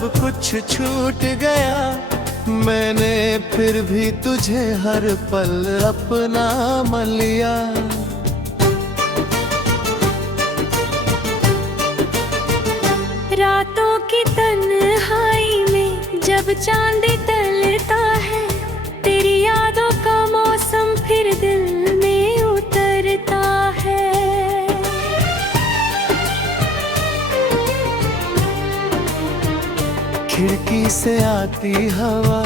सब कुछ छूट गया, मैंने फिर भी तुझे हर पल अपना मान लिया। रातों की तन्हाई में जब चांद टलता है, तेरी यादों का मौसम फिर दिल में उतरता है। खिड़की से आती हवा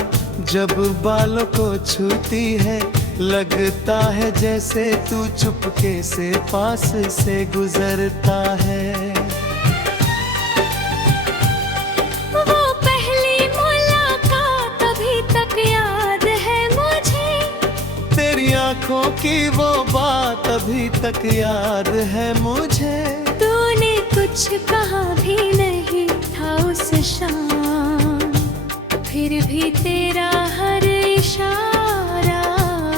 जब बालों को छूती है, लगता है जैसे तू चुपके से पास से गुजरता है। वो पहली मुलाकात अभी तक याद है मुझे, तेरी आंखों की वो बात अभी तक याद है मुझे। तूने कुछ कहा भी नहीं था उस शाम, फिर भी तेरा हर इशारा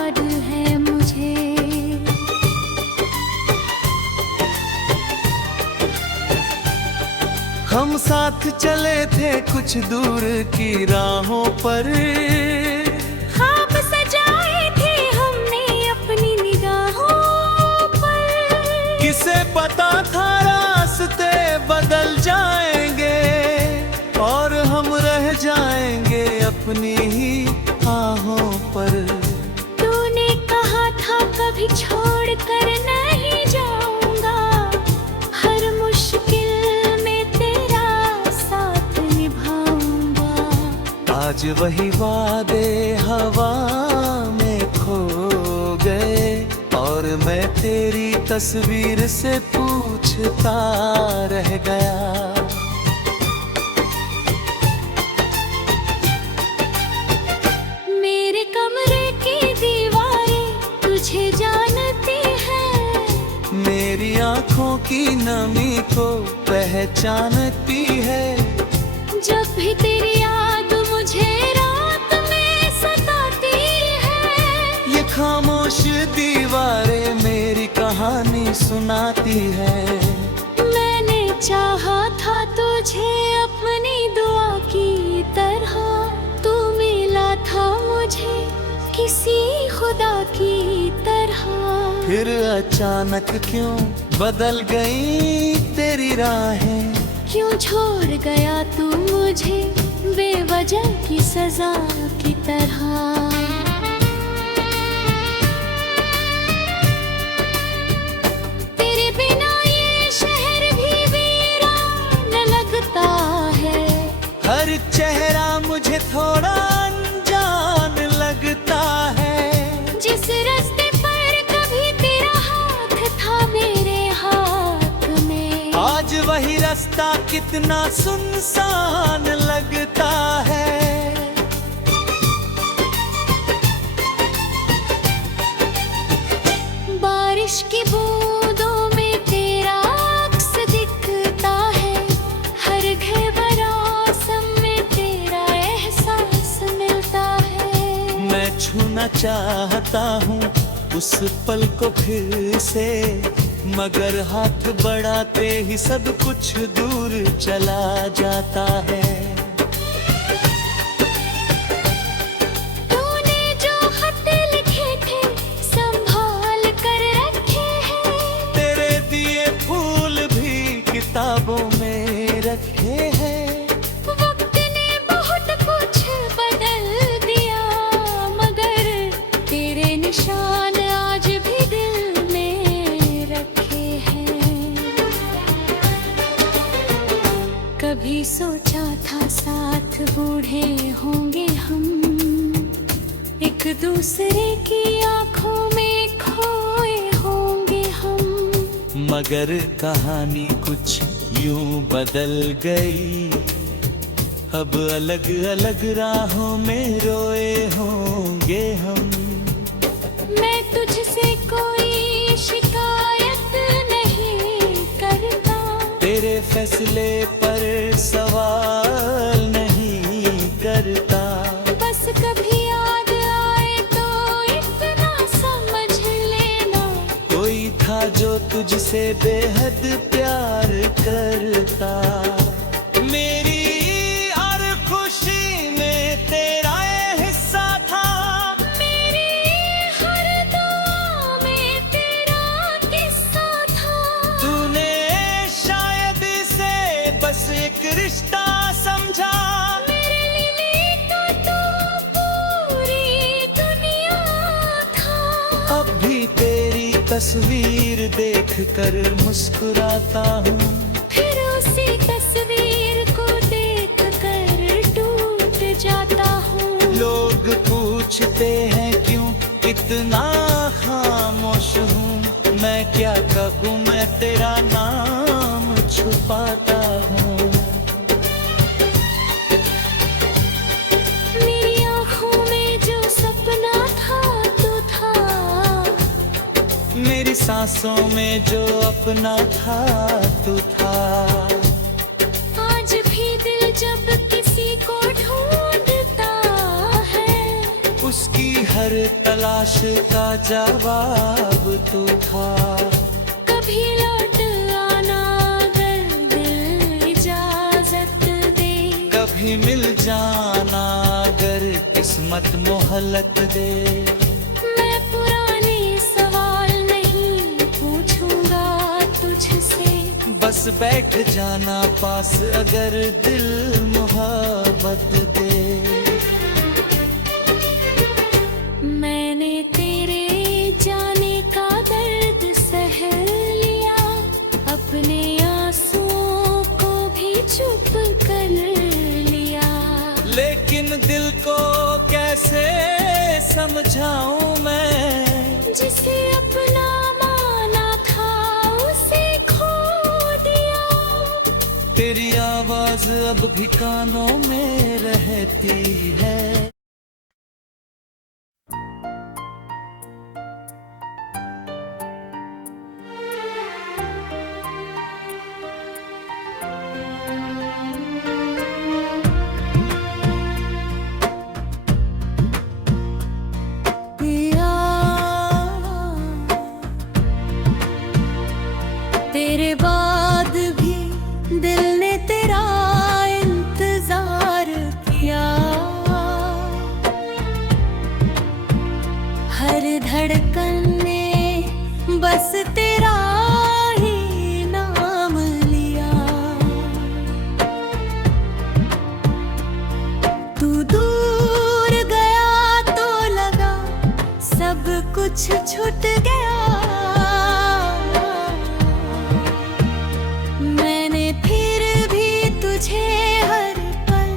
याद है मुझे। हम साथ चले थे कुछ दूर की राहों पर, ख्वाब सजाए थे हमने अपनी निगाहों पर। किसे पता था रास्ते बदल जाएंगे और हम रह जाएंगे अपनी ही आहों पर। तूने कहा था कभी छोड़ कर नहीं जाऊंगा, हर मुश्किल में तेरा साथ निभाऊंगा। आज वही वादे हवा में खो गए और मैं तेरी तस्वीर से पूछता रह गया। मेरे कमरे की दीवारें तुझे जानती है, मेरी आंखों की नमी को पहचानती है। जब भी तेरी याद मुझे रात में सताती है, ये खामोश दीवारें मेरी कहानी सुनाती है। मैंने चाहा था तुझे अपनी दुआ की तरह, तू मिला था मुझे किसी खुदा की तरह। फिर अचानक क्यों बदल गई तेरी राहें, क्यों छोड़ गया तू मुझे बेवजह की सजा की तरह। तेरे बिना ये शहर भी वीरान लगता है, हर चेहरा मुझे थोड़ा अनजान लगता है। जिस रास्ते पर कभी तेरा हाथ था मेरे हाथ में, आज वही रास्ता कितना सुनसान लगता है। बारिश की बूंदों में तेरा अक्स दिखता है, हर घर मौसम में तेरा एहसास मिलता है। मैं छूना चाहता हूँ उस पल को फिर से, मगर हाथ बढ़ाते ही सब कुछ दूर चला जाता है। तूने जो खत लिखे थे संभाल कर रखे हैं, तेरे दिए फूल भी किताबों में रखे हैं। वक्त ने बहुत कुछ बदल दिया, मगर तेरे निशान आज भी दिल में रखे हैं। कभी सोचा था साथ बूढ़े होंगे हम, एक दूसरे की आंखों में खोए होंगे हम। मगर कहानी कुछ यूं बदल गई, अब अलग अलग राहों में रोए होंगे हम। मैं तुझसे कोई शिकायत नहीं करता, तेरे फैसले पर सवाल नहीं करता। बस कभी याद आए तो इतना समझ लेना, कोई था जो तुझसे बेहद प्यार करता। मेरी तस्वीर देख कर मुस्कुराता हूँ। फिर उसी तस्वीर को देख कर टूट जाता हूँ। लोग पूछते हैं क्यों इतना खामोश हूँ, मैं क्या कहूँ, मैं तेरा नाम छुपाता हूँ। मेरी आँखों में जो सपना था तो था, मेरी सांसों में जो अपना था तू था। आज भी दिल जब किसी को ढूंढता है, उसकी हर तलाश का जवाब तो था। कभी लौट आना अगर दिल इजाजत दे, कभी मिल जाना अगर किस्मत मोहलत दे। मैं पुराने सवाल नहीं पूछूंगा तुझसे, बस बैठ जाना पास अगर दिल मोहब्बत दे। मैंने तेरे जाने का दर्द सह लिया, अपने आंसुओं को भी चुप कर लिया। लेकिन दिल को कैसे समझाऊं मैं, जिसे अपना माना था उसे खो दिया। तेरी आवाज अब भी कानों में रहती है। तेरे बाद भी दिल ने तेरा इंतजार किया, हर धड़कन ने बस तेरा ही नाम लिया। तू दूर गया तो लगा सब कुछ छूट गया। मैंने फिर भी तुझे हर पल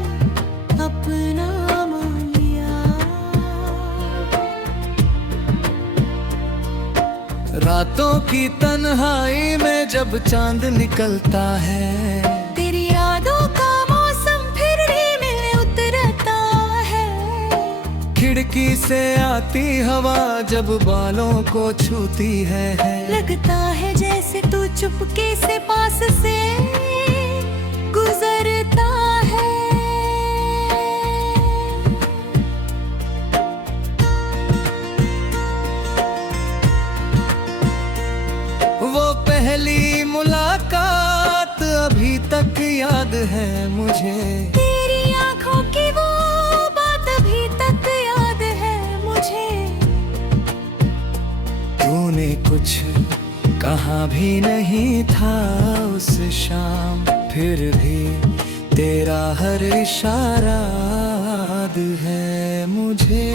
अपना मान लिया। रातों की तन्हाई में जब चांद निकलता है, तेरी यादों का मौसम फिर भी मिल उतरता है। खिड़की से आती हवा जब बालों को छूती है, लगता है जैसे तू चुपके से पास से गुजरता है। वो पहली मुलाकात अभी तक याद है मुझे। तेरी आंखों की वो बात अभी तक याद है मुझे। तूने कुछ कहा भी नहीं था उस शाम, फिर भी तेरा हर इशारा याद है मुझे।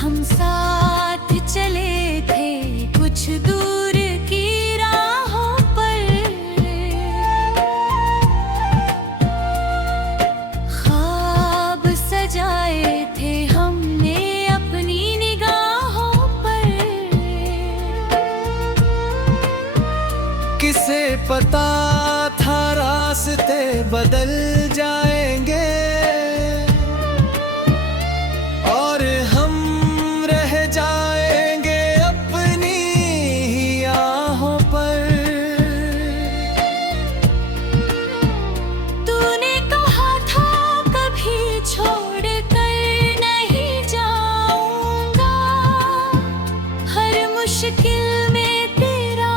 हम साथ चले थे कुछ दूर की राहों पर, ख्वाब सजाए थे हमने अपनी निगाहों पर। किसे पता था रास्ते बदल जाएंगे और हम रह जाएंगे अपनी ही आहों पर। तूने कहा था कभी छोड़ कर नहीं जाऊंगा, हर मुश्किल में तेरा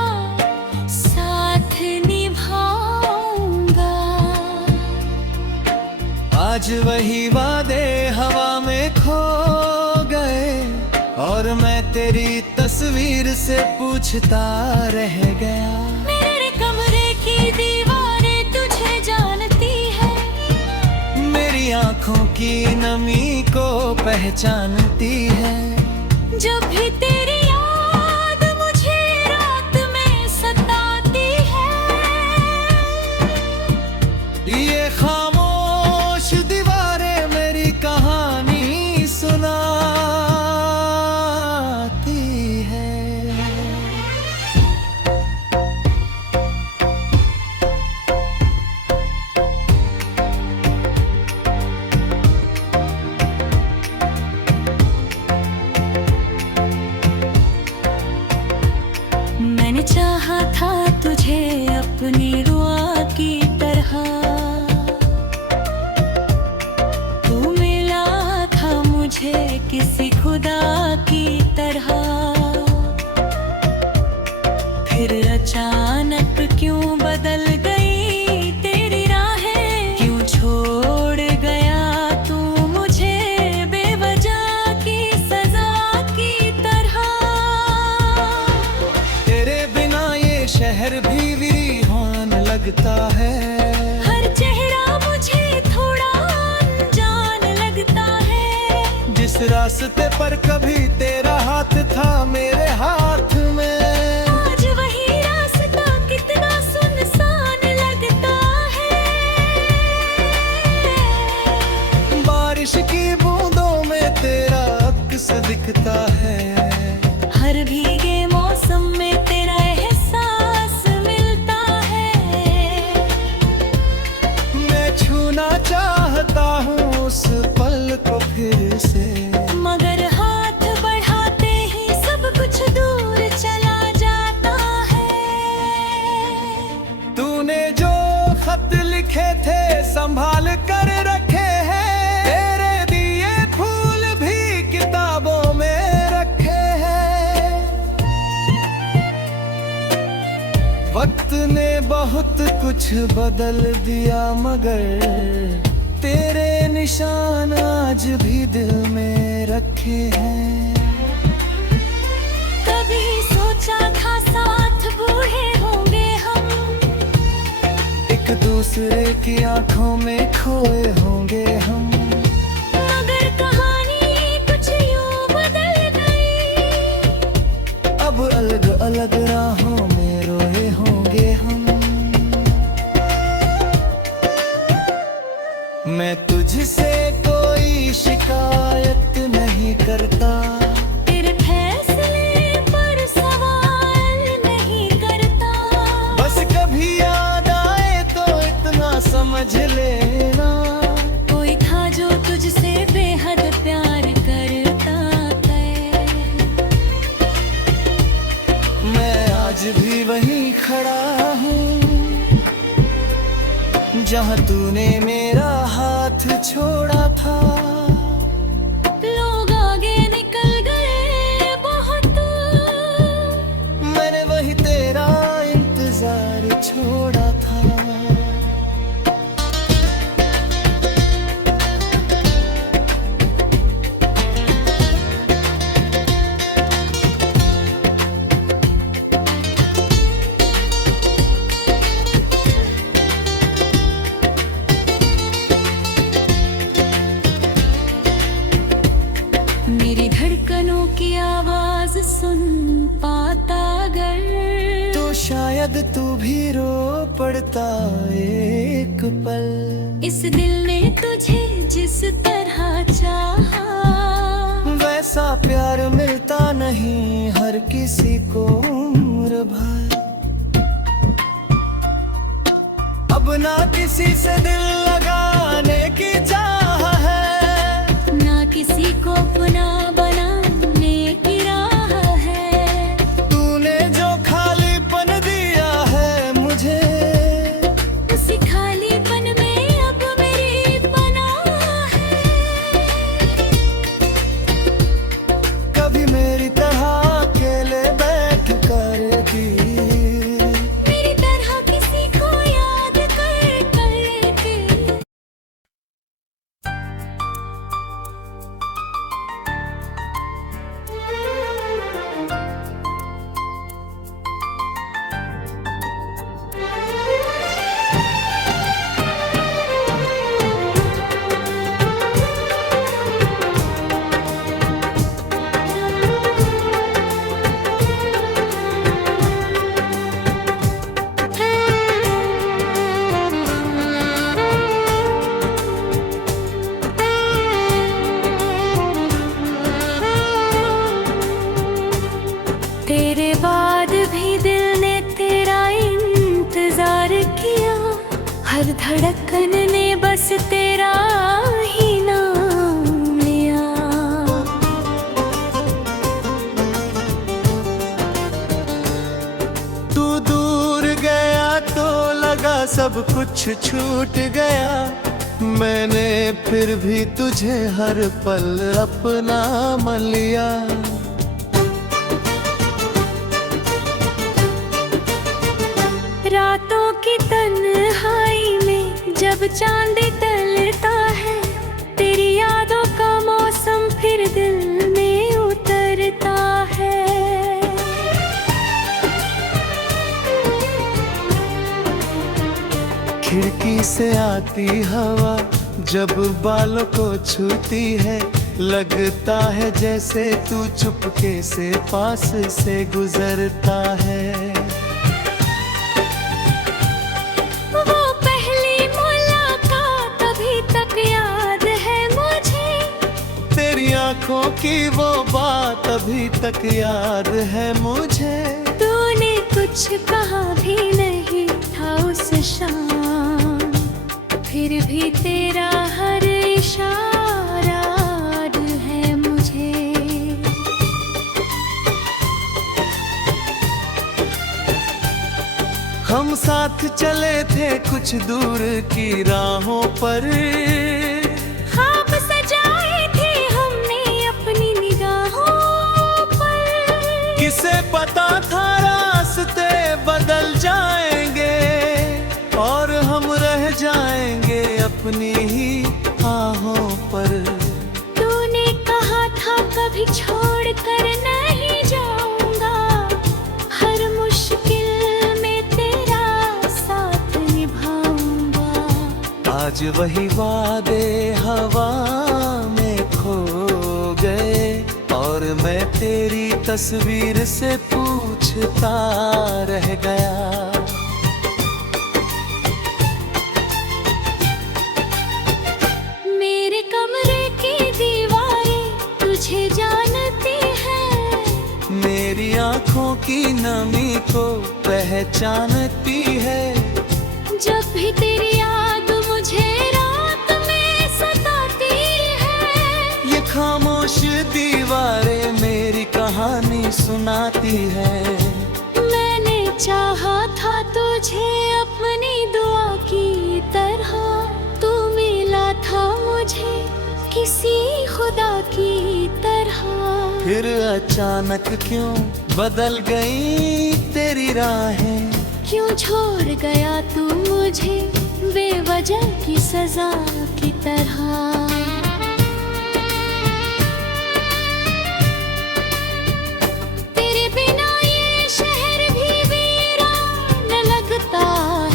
साथ निभाऊंगा। आज वही वादे हवा में खो गए और मैं तेरी तस्वीर से पूछता रह गया। मेरे कमरे की दीवारें तुझे जानती है, मेरी आंखों की नमी को पहचानती है। जब भी तेरी याद मुझे रात में सताती है, ये खामोश दीवारें मेरी कहानी सुनाती है। मैंने चाहा था तुझे अपनी रुआ की तरह, तू मिला था मुझे किसी खुदा की तरह। फिर अचानक क्यों बदल गई तेरी राहें, क्यों छोड़ गया तू मुझे बेवजह की सजा की तरह। तेरे बिना ये शहर भी वीरान लगता है। हर चेहरा मुझे थोड़ा अनजान लगता है। जिस रास्ते पर कभी तेरा हाथ था मेरे हाथ में, आज वही रास्ता कितना सुनसान लगता है। बारिश की बूंदों में तेरा अक्स दिखता है। हर भीगे मौसम में तेरा एहसास मिलता है। मैं छूना चाहता हूँ उस पल को फिर से, मगर हाथ बढ़ाते ही सब कुछ दूर चला जाता है। तूने जो खत लिखे थे संभाल कर रखे हैं, तेरे दिए फूल भी किताबों में रखे हैं। वक्त ने बहुत कुछ बदल दिया मगर तेरे निशान आज भी दिल में रखे हैं। कभी सोचा था साथ बूढ़े होंगे हम, एक दूसरे की आंखों में खोए होंगे हम। मगर कहानी कुछ यूं बदल गई। अब अलग अलग राहों में रोए होंगे हम। मैं तुझसे कोई शिकायत नहीं करता, तेरे फैसले पर सवाल नहीं करता। बस कभी याद आए तो इतना समझ लेना, कोई था जो तुझसे बेहद प्यार करता है। मैं आज भी वहीं खड़ा हूँ जहाँ तूने मेरा हाथ छोड़ा था। लोग आगे निकल गए बहुत, मैंने वही तेरा इंतजार छोड़ा था। मेरी धड़कनों की आवाज सुन पाता अगर, तो शायद तू भी रो पड़ता एक पल। इस दिल ने तुझे जिस तरह चाहा, वैसा प्यार मिलता नहीं हर किसी को उम्र भर। अब ना किसी से दिल लगाने की चाह है, ना किसी को अपना बनाने की राह है। तूने जो खालीपन दिया है मुझे, उसी खालीपन में अब मेरी पनाह है। कभी मेरी तरह अकेले बैठ कर भी, मेरी तरह किसी को याद कर कर के कुछ छूट गया, मैंने फिर भी तुझे हर पल अपना मान लिया। रातों की तन्हाई में जब चांद टलता है, तेरी यादों का मौसम फिर दिल में उतरता है। खिड़की से आती हवा जब बालों को छूती है, लगता है जैसे तू चुपके से पास से गुजरता है। वो पहली मुलाकात अभी तक याद है मुझे, तेरी आंखों की वो बात अभी तक याद है मुझे। तूने कुछ कहा भी नहीं था उस शाम, फिर भी तेरा हर इशारा याद है मुझे। हम साथ चले थे कुछ दूर की राहों पर, ख्वाब सजाए थे हमने अपनी निगाहों पर। किसे पता था रास्ते बदल जाएंगे और हम रह जाएंगे अपनी ही आहों पर। तूने कहा था कभी छोड़ कर नहीं जाऊंगा, हर मुश्किल में तेरा साथ निभाऊंगा। आज वही वादे हवा में खो गए और मैं तेरी तस्वीर से पूछता रह गया। मेरे कमरे की दीवारें तुझे जानती है, मेरी आंखों की नमी को पहचानती है। जब भी तेरी याद मुझे रात में सताती है, ये खामोश दीवारें मेरी कहानी सुनाती है। मैंने चाहा था तुझे अपनी दुआ की तरह, तू मिला था मुझे किसी खुदा की तरह। फिर अचानक क्यों बदल गई तेरी राहें, क्यों छोड़ गया तू मुझे बेवजह की सजा की तरह। तेरे बिना ये शहर भी वीरान लगता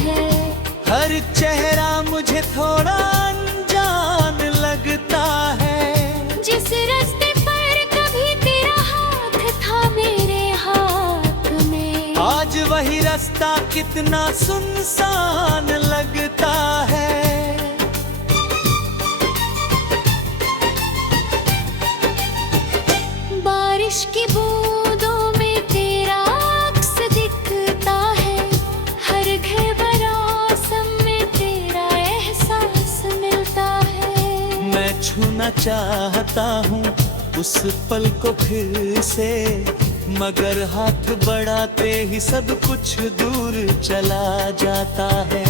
है, हर चेहरा मुझे थोड़ा अनजान लगता है। जिस रास्ते पर कभी तेरा हाथ था मेरे हाथ में, आज वही रास्ता कितना सुनसान लगता है। बारिश की बूंदों में तेरा अक्स दिखता है, हर घर मौसम में तेरा एहसास मिलता है। मैं छूना चाहता हूँ उस पल को फिर से, मगर हाथ बढ़ाते ही सब कुछ दूर चला जाता है।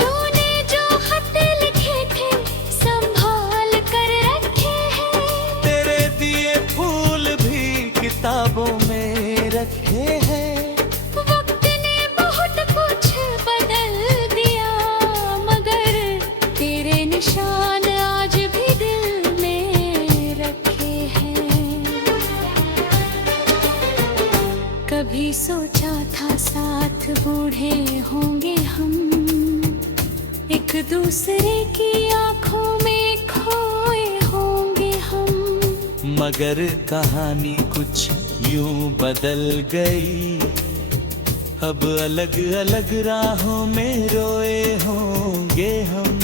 तूने जो खत लिखे थे संभाल कर रखे हैं, तेरे दिए फूल भी किताबों में रखे हैं। वक्त ने बहुत कुछ बदल दिया, मगर तेरे निशान आज भी दिल में रखे हैं। कभी सोचा था साथ बूढ़े होंगे हम, एक दूसरे की आंखों में खोए होंगे हम। मगर कहानी कुछ यूं बदल गई, अब अलग अलग राहों में रोए होंगे हम।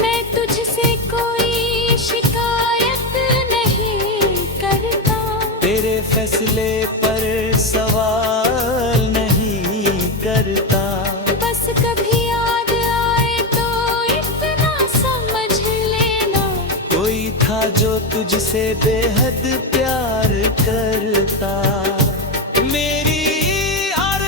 मैं तुझसे कोई शिकायत नहीं करता, तेरे फैसले पर सवाल नहीं करता। बस कभी याद आए तो इतना समझ लेना, कोई था जो तुझसे बेहद प्यार करता। मेरी हर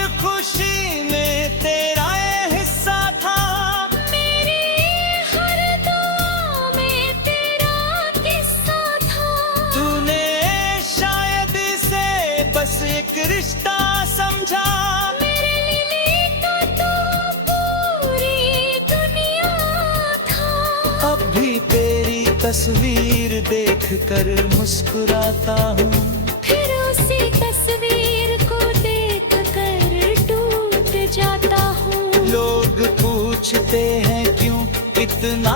तस्वीर देख कर मुस्कुराता हूँ। फिर उसी तस्वीर को देख कर टूट जाता हूँ। लोग पूछते हैं क्यों इतना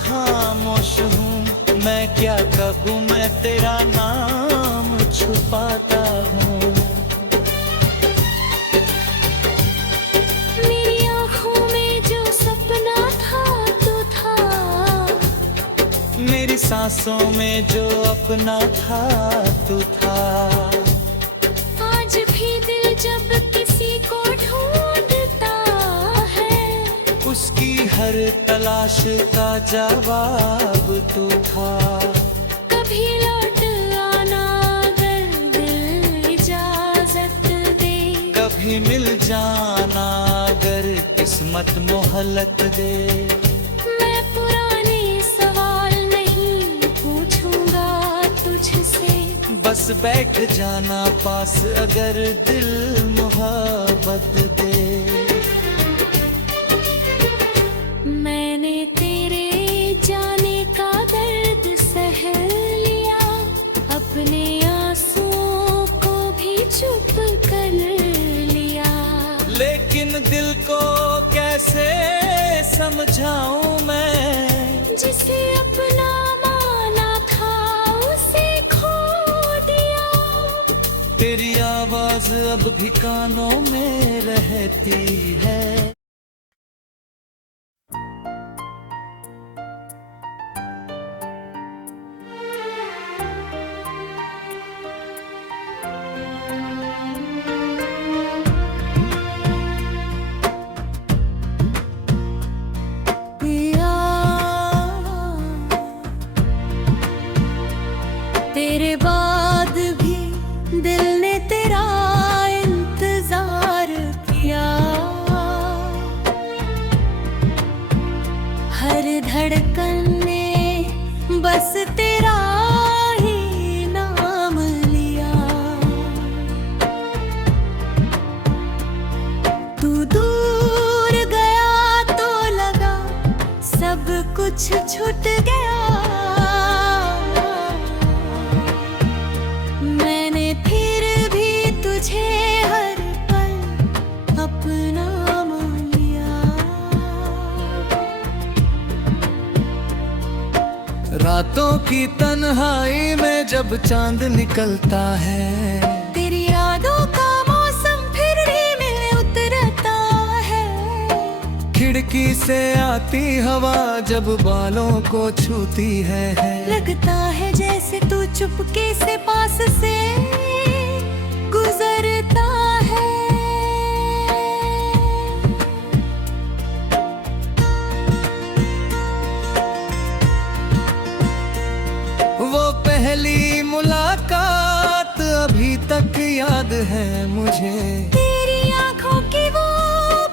खामोश हूँ, मैं क्या कहूँ, मैं तेरा नाम छुपाता हूँ। मेरी आँखों में जो सपना था तू था, मेरी सांसों में जो अपना था तू था। आज भी दिल जब किसी को ढूंढता है, उसकी हर तलाश का जवाब तू था। कभी लौट आना अगर दिल इजाजत दे, कभी मिल जाना अगर किस्मत मोहलत दे। मैं पुराने सवाल नहीं पूछूंगा तुझसे, बस बैठ जाना पास अगर दिल मोहब्बत दे। मैंने तेरे जाने का दर्द सह लिया, अपने आंसुओं को भी चुप कर लिया। लेकिन दिल को कैसे समझाऊं मैं, जिसे अपना माना था उसे खो दिया। तेरी आवाज अब भी कानों में रहती है। तेरे बाद भी दिल ने तेरा इंतजार किया, हर धड़कन ने बस तेरा ही नाम लिया। तू दूर गया तो लगा सब कुछ छूट गया। मैंने फिर भी तुझे हर पल अपना मान लिया। रातों की तन्हाई में जब चांद निकलता है, तेरी यादों का मौसम फिर में उतरता है। खिड़की से आती हवा जब बालों को छूती है, लगता है जैसे तू चुपके से पास से गुजरता है। वो पहली मुलाकात अभी तक याद है मुझे। तेरी आंखों की वो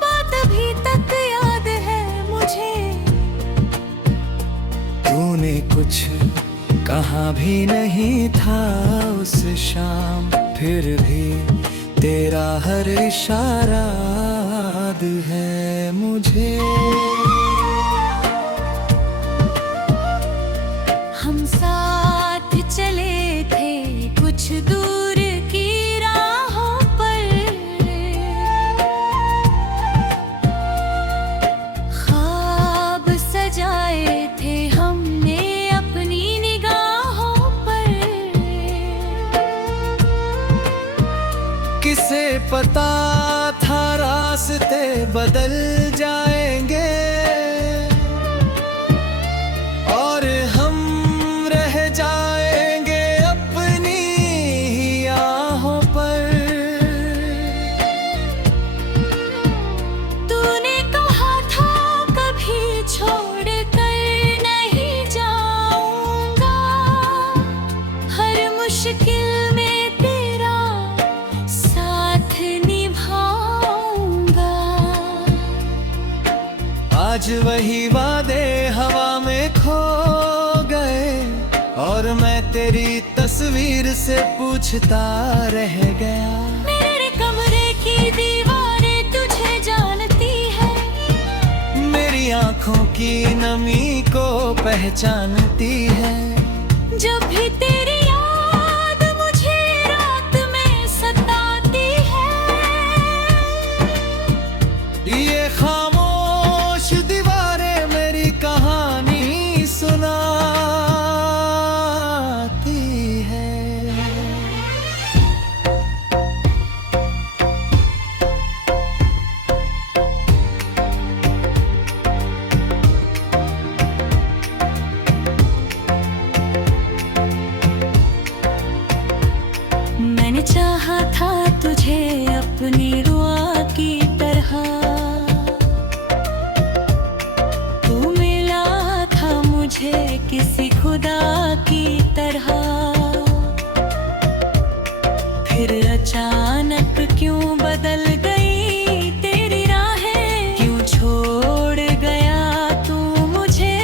बात अभी तक याद है मुझे। तूने कुछ कहा भी नहीं था उस शाम, फिर भी तेरा हर इशारा याद है मुझे। हम साथ चले थे कुछ दूर की राहों पर, ख्वाब सजाए थे हमने अपनी निगाहों पर। किसे पता था रास्ते बदल जाएंगे और हम रह जाएंगे अपनी ही आहों पर। तूने कहा था कभी छोड़ कर नहीं जाऊंगा, हर मुश्किल में तेरा साथ निभाऊंगा। आज वही वादे हवा में खो गए और मैं तेरी तस्वीर से पूछता रह गया। मेरे कमरे की दीवारें तुझे जानती है, मेरी आंखों की नमी को पहचानती है। जब भी तेरी याद मुझे रात में सताती है, ये खामोश दीवारें मेरी कहानी सुनाती है। मैंने चाहा था तुझे अपनी रुआ की तरह, तू मिला था मुझे किसी खुदा की तरह। फिर अचानक क्यों बदल गई तेरी राहें, क्यों छोड़ गया तू मुझे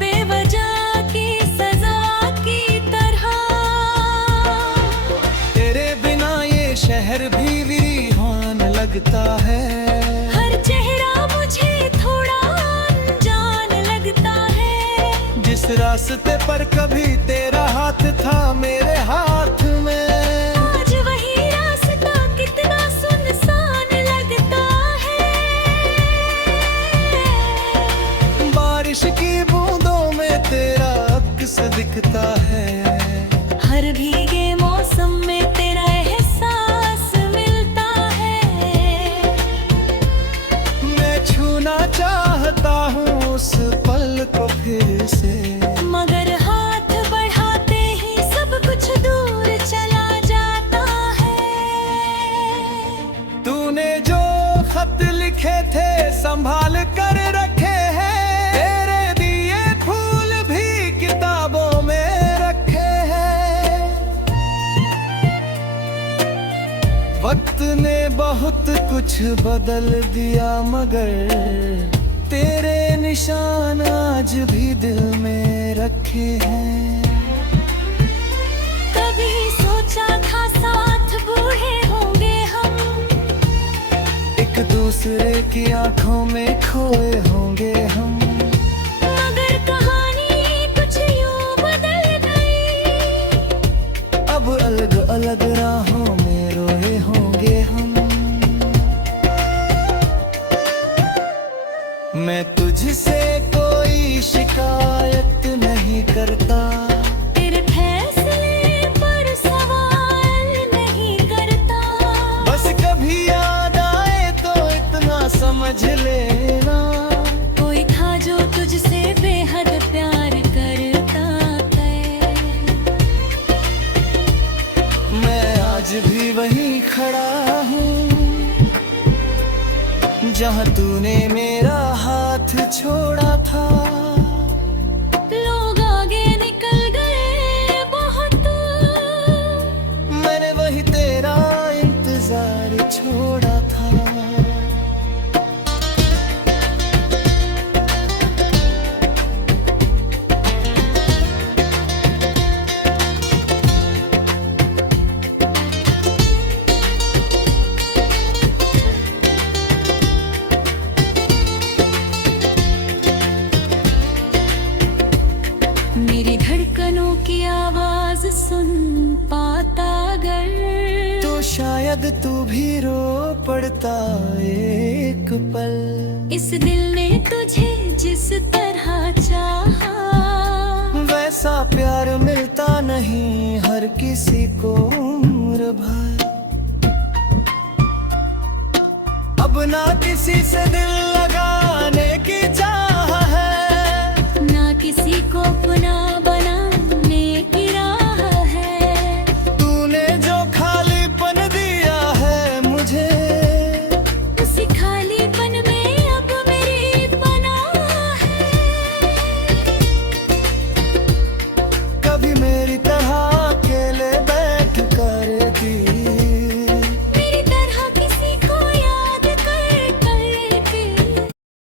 बेवजह की सजा की तरह। तेरे बिना ये शहर भी वीरान लगता है। हर चेहरा मुझे थोड़ा अनजान लगता है। जिस रास्ते पर कभी तेरा हाथ था मेरे हाथ में, आज वही रास्ता कितना सुनसान लगता है। बारिश की बूंदों में तेरा अक्स दिखता है। हर भीगे मौसम में तेरा एहसास मिलता है। मैं छूना चाहता हूँ उस पल को फिर से, मगर हाथ बढ़ाते ही सब कुछ दूर चला जाता है। तूने जो खत लिखे थे संभाल कर रखे हैं, तेरे दिए फूल भी किताबों में रखे हैं। वक्त ने बहुत कुछ बदल दिया मगर तेरे निशान आज भी दिल में रखे हैं। कभी सोचा था साथ बूढ़े होंगे हम, एक दूसरे की आंखों में खोए होंगे हम। मगर कहानी कुछ यूं बदल गई। अब अलग अलग राहों में रोए होंगे हम। मैं तुझसे कोई शिकायत नहीं करता, तेरे फैसले पर सवाल नहीं करता। बस कभी याद आए तो इतना समझ लेना, कोई था जो तुझसे बेहद प्यार करता है। मैं आज भी वहीं खड़ा हूँ जहाँ तूने मेरा हाथ छोड़ा था। लोग आगे निकल गए बहुत, मैंने वही तेरा इंतजार छोड़ा था। मेरी धड़कनों की आवाज सुन पाता अगर, तो शायद तू भी रो पड़ता एक पल। इस दिल ने तुझे जिस तरह चाहा, वैसा प्यार मिलता नहीं हर किसी को उम्र भर। अब ना किसी से दिल